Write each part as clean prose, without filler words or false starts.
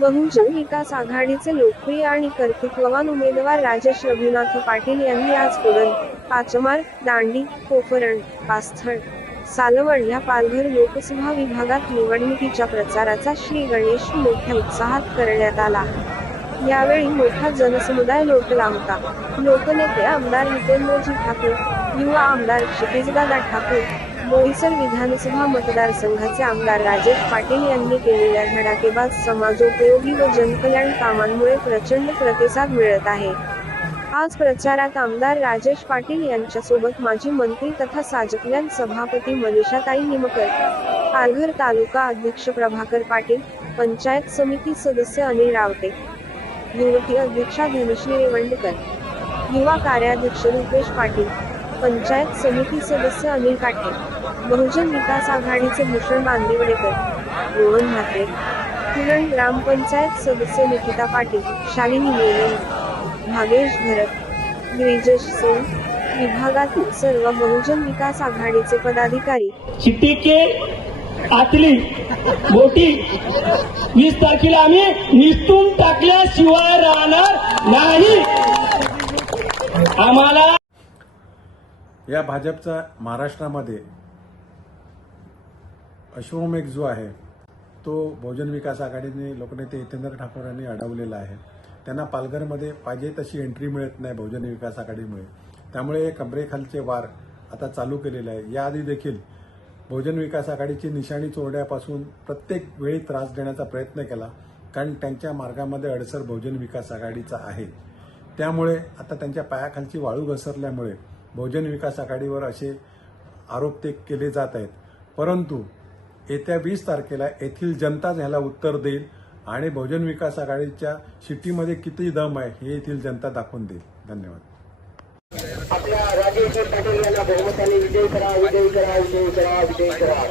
बहुजन विकास आघाडीचे लोकप्रिय आणि कर्तृत्ववान उमेदवार राजेश रघुनाथ पाटील यांनी आज कुडल, पाचमार, दांडी, कोफरण, पास्थळ, सालवड या पालघर लोकसभा विभागात निवडणुकीच्या प्रचाराचा श्री गणेश मोठ्या उत्साहात करण्यात आला। यावेळी मोठा जनसमुदाय लोटला होता। लोकनेते आमदार हितेंद्रजी ठाकूर, युवा आमदार क्षितिजदादा ठाकूर, बोईसर विधानसभा मतदारसंघाचे आमदार राजेश पाटील यांनी केलेल्या धडाकेबाज समाजोपयोगी व जनकल्याण कामांमुळे प्रचंड प्रतिसाद मिळत आहे। आज प्रचारात आमदार राजेश पाटील यांच्यासोबत माजी मंत्री तथा साजकल्याण सभापती मनीषाताई निमकर, पालघर तालुका अध्यक्ष प्रभाकर पाटील, पंचायत समिती सदस्य अनिल रावते, युवती अध्यक्षा धनश्री रेवंडकर, युवा कार्याध्यक्ष रुपेश पाटील, पंचायत समिती सदस्य अनिल काटे, बहुजन विकास आघाडीचे भूषण बांदिवडेकर, रोहन म्हात्रे, कुरण ग्रामपंचायत सदस्य निकिता पाटील, शालिनी मेनन, भागेश भरत, गिरिजेश सिंग, विभागातील सर्व बहुजन विकास आघाडीचे पदाधिकारी, चिट्टी के आतली मोठी 20 तारखेला आम्ही निस्तून टाकल्याशिवाय राहणार नाही। आम्हाला या भाजपचा महाराष्ट्रामध्ये अश्वमेघ जो आहे तो बहुजन विकास आघाडीने लोकनेते हितेंद्र ठाकूर यांनी अडवलेला आहे। त्यांना पालघरमध्ये पाहिजे तशी एंट्री मिळत नाही बहुजन विकास आघाडीमुळे, त्यामुळे कमरेखालचे वार आता चालू केलेले आहे। याआधी देखील बहुजन विकास आघाडीची निशाणी चोरण्यापासून प्रत्येक वेळी त्रास देण्याचा प्रयत्न केला, कारण त्यांच्या मार्गामध्ये अडसर बहुजन विकास आघाडीचा आहे। त्यामुळे आता त्यांच्या पायाखालची वाळू घसरल्यामुळे बहुजन विकास आघाडीवर असे आरोप ते केले जात आहेत। परंतु येत्या 20 तारखेला येथील जनताच ह्याला उत्तर देईल आणि बहुजन विकास आघाडीच्या शिट्टीमध्ये किती दम आहे हे येथील जनता दाखवून देईल। धन्यवाद। आपल्या राजेश पाटील यांना बहुमताने विजयी करा, विजयी करा, विजयी करा, विजयी करा।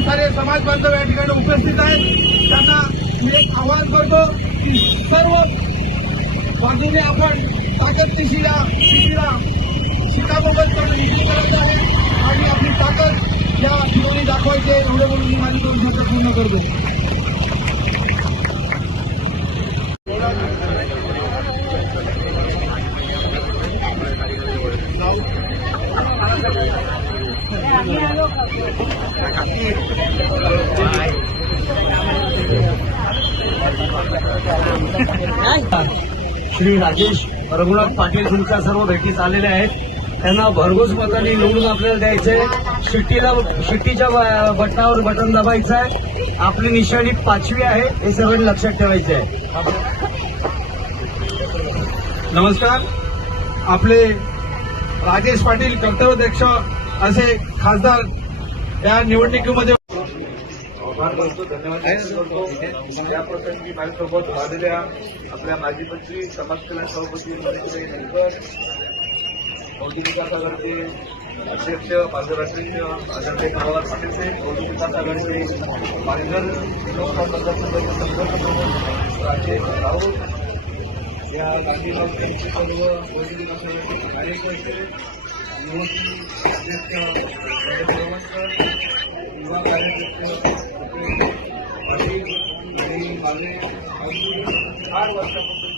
सारे समाज बांधव या ठिकाणी उपस्थित आहेत। त्यांना मी एक आवाहन करतो की सर्व बाजूने आपण ताकदनिशीला शिकाबोबत करायचं आहे आणि आपली ताकद या ठिकाणी दाखवायची आहे। एवढे म्हणून मी माझी 2 शब्द पूर्ण करतो। श्री राजेश रघुनाथ पाटील तुमच्या सर्व भेटीस आलेले आहेत। त्यांना भरघोस मतांनी निवडून आपल्याला द्यायचंय। शिट्टीच्या बटनावर बटन दाबायचं आहे। आपली निशाणी 5वी आहे हे सगळं लक्षात ठेवायचं आहे। नमस्कार। आपले राजेश पाटील कर्तव्याध्यक्ष असे खासदार या निवडणुकीमध्ये धन्यवाद करतो। या प्रसंगी माझ्यासोबत आलेल्या आपल्या माजी मंत्री समाज कल्याण सभापती मनीषाताई निमकर, बहुजन विकास आघाडीचे अध्यक्ष पालघराध्यक्ष आदरणीय प्रभाकर पाटील साहेब, बहुजन विकास आघाडीचे पालघर लोकसभा मतदारसंघाचे संघर्ष प्रमुख राजेश राऊत, या गांधी त्यांचे सर्व बहुजन विकास आघाडीचे कार्यकर्ते, युवती अध्यक्ष रेवंडकर, युवा कार्याध्यक्ष आणि 8 वर्षापासून